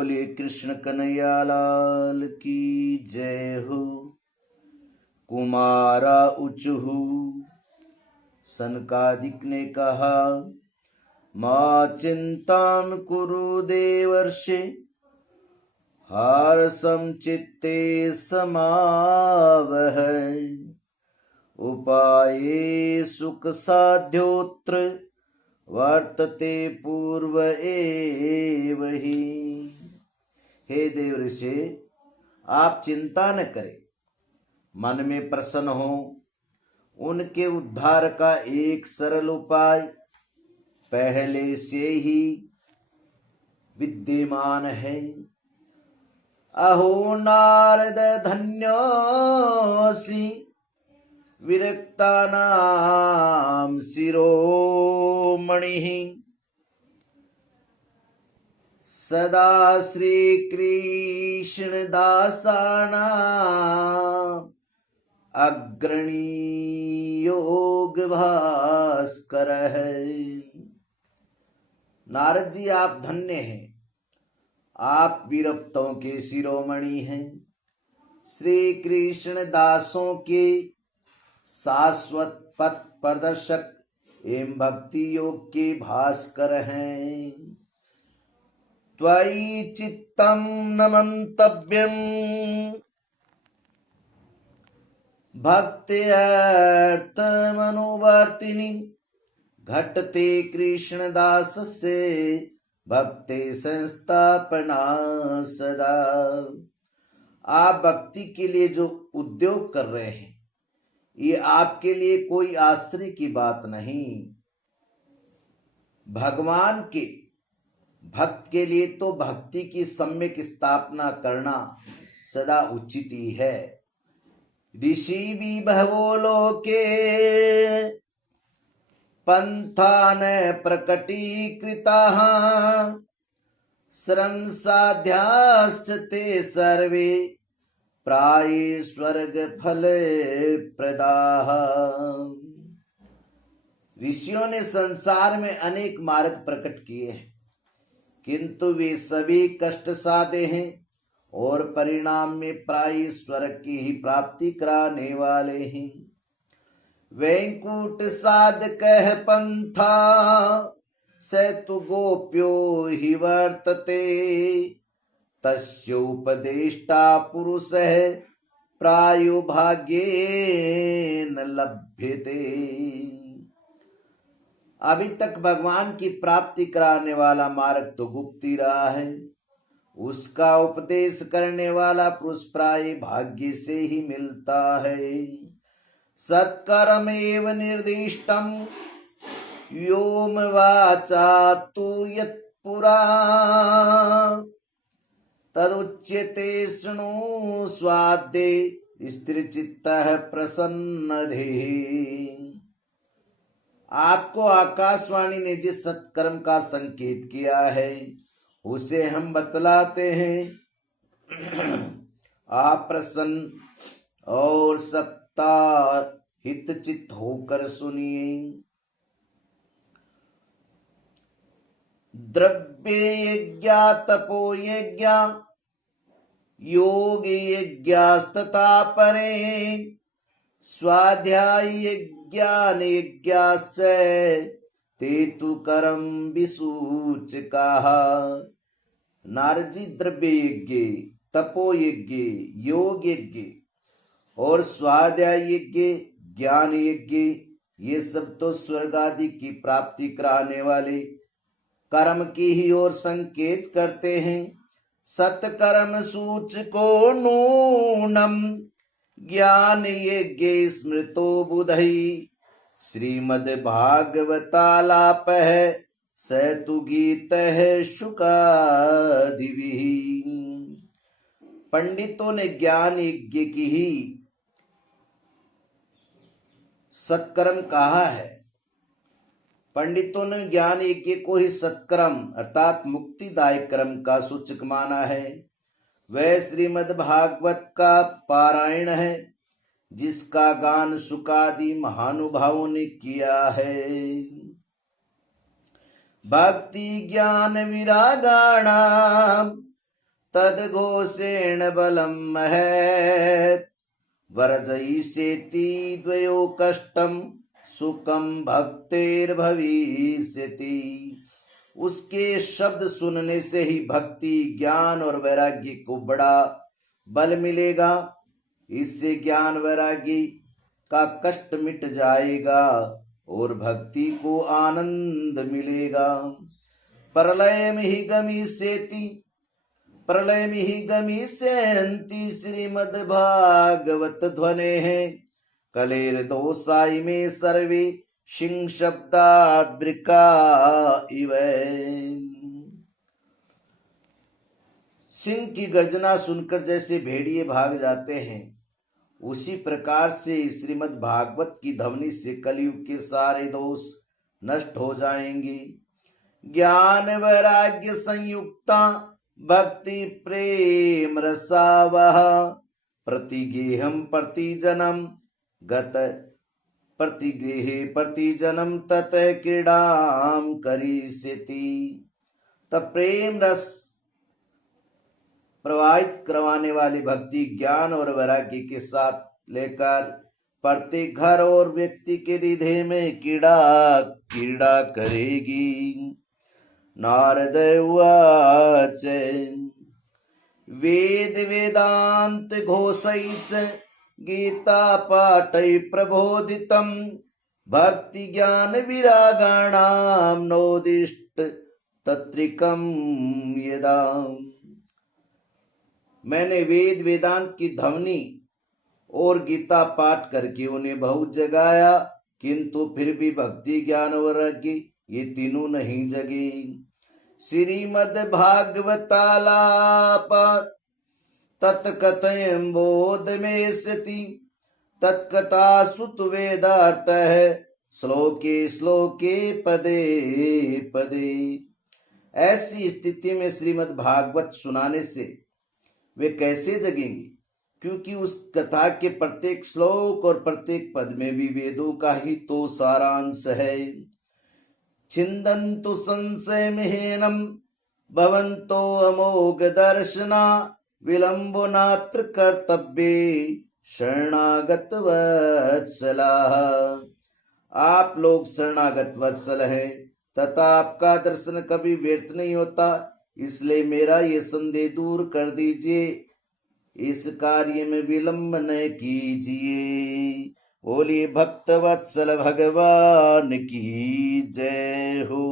बोलिए कृष्ण कन्हैया लाल की जय हो। कुमारा उचहु सनकादिक ने कहा, मां चिंतां कुरु देवर्षि, हारसं चित्ते समावह। उपाये सुख साध्योत्र वर्तते पूर्व एव ही। हे देव ऋषि, आप चिंता न करें, मन में प्रसन्न हो। उनके उद्धार का एक सरल उपाय पहले से ही विद्यमान है। अहो नारद धन्योऽसि, विरक्तानां शिरोमणिः। सदा श्रीकृष्ण दासानां अग्रणी योग भास्कर है। नारद जी, आप धन्य हैं, आप विरक्तों के शिरोमणि हैं, श्री कृष्ण दासों के शाश्वत पथ प्रदर्शक एवं भक्ति योग के भास्कर हैं। त्वयि चित्तं न मंतव्यम् भक्त्यर्थमनुवर्तिनि। घटते कृष्णदास से भक्ति संस्थापना सदा। आप भक्ति के लिए जो उद्योग कर रहे हैं, ये आपके लिए कोई आश्चर्य की बात नहीं। भगवान के भक्त के लिए तो भक्ति की सम्यक स्थापना करना सदा उचित ही है। ऋषि विभवो लोके पंथान प्रकटीकृताः, श्रम साध्याश्च ते सर्वे प्राये स्वर्ग फल प्रदाः। ऋषियों ने संसार में अनेक मार्ग प्रकट किए हैं, किंतु वे सभी कष्ट साधे हैं और परिणाम में प्राय स्वर्ग की ही प्राप्ति कराने वाले हैं। वैकुंठ साधकः पंथा सेतु गोप्यो हि वर्तते, तस्योपदेष्टा पुरुषः प्रायो भाग्येन लभ्यते। अभी तक भगवान की प्राप्ति कराने वाला मार्ग तो गुप्त ही रहा है, उसका उपदेश करने वाला पुरुष प्राय भाग्य से ही मिलता है। सत्कर्म एव निर्दिष्टम व्योम वाचा तु यत्पुरा, तदुच्यते शृणु स्वाद्ये स्थिरचित्तः प्रसन्नधीः। आपको आकाशवाणी ने जिस सत्कर्म का संकेत किया है, उसे हम बतलाते हैं। आप प्रसन्न और सत्ता हितचित होकर सुनिए। द्रव्य यज्ञा तपो यज्ञा योग यज्ञास्तथा परे, स्वाध्याय यज्ञान यज्ञाश्च ते तु करम विसूचकाः। नारद जी, द्रव्य यज्ञ, तपो यज्ञ, योग यज्ञ और स्वाध्याय यज्ञ, ज्ञान यज्ञ, ये सब तो स्वर्ग आदि की प्राप्ति कराने वाले कर्म की ही ओर संकेत करते हैं। सत्कर्म सूचको नूनम ज्ञान यज्ञ स्मृतो बुधई, श्रीमद्भागवतालापः सतु गीतः शुकादिभिः। पंडितों ने ज्ञान यज्ञ की ही सत्कर्म कहा है। पंडितों ने ज्ञान यज्ञ को ही सत्कर्म अर्थात मुक्तिदायक कर्म का सूचक माना है। वह श्रीमद् भागवत का पारायण है, जिसका गान सुकादि महानुभावों ने किया है। भक्ति ज्ञान विरागाणाम तद्घोषेण बलं महत् वर्जयिष्यति द्वयो कष्टं सुखं भक्तेर्भविष्यति। उसके शब्द सुनने से ही भक्ति, ज्ञान और वैराग्य को बड़ा बल मिलेगा। इससे ज्ञान वैराग्य का कष्ट मिट जाएगा और भक्ति को आनंद मिलेगा। प्रलय में ही गमिष्यन्ति श्रीमद्भागवत ध्वनेः कलेर्दोषाय में सर्वे सिंह शब्दाद्रिका इव। सिंह की गर्जना सुनकर जैसे भेड़िए भाग जाते हैं, उसी प्रकार से श्रीमद् भागवत की ध्वनि से कलयुग के सारे दोष नष्ट हो जाएंगे। ज्ञान वैराग्य संयुक्ता भक्ति प्रेम रसावह प्रतिगेहम प्रतिजनम गत प्रतिगृहे प्रतिजनम तत क्रीडाम करिष्यति। तब प्रेम रस प्रवाहित करवाने वाली भक्ति ज्ञान और वैराग्य के साथ लेकर प्रत्येक घर और व्यक्ति के हृदय में क्रीड़ा करेगी। नारद उवाच वेद वेदांत घोषैश्च गीता पाठै प्रबोधितं भक्ति ज्ञान विरागाणां नोदिष्ट तत्रिकं यदा। मैंने वेद वेदांत की ध्वनि और गीता पाठ करके उन्हें बहुत जगाया, किंतु फिर भी भक्ति ज्ञान वैराग्य ये तीनों नहीं जगे। श्रीमद् भागवतालाप तत्कथयं बोध में सति तत्कथा सुत वेदार्थ है श्लोके श्लोके पदे पदे। ऐसी स्थिति में श्रीमद् भागवत सुनाने से वे कैसे जगेंगे, क्योंकि उस कथा के प्रत्येक श्लोक और प्रत्येक पद में भी वेदों का ही तो सारांश है। छिन्दन्तु संशयमहीनं भवन्तो अमोघ दर्शना विलम्बो नात्र कर्तव्ये शरणागत वत्सलाः। आप लोग शरणागत वत्सल हैं तथा आपका दर्शन कभी व्यर्थ नहीं होता, इसलिए मेरा ये संदेह दूर कर दीजिए, इस कार्य में विलंब न कीजिए। बोलिए भक्त वत्सल भगवान की जय हो।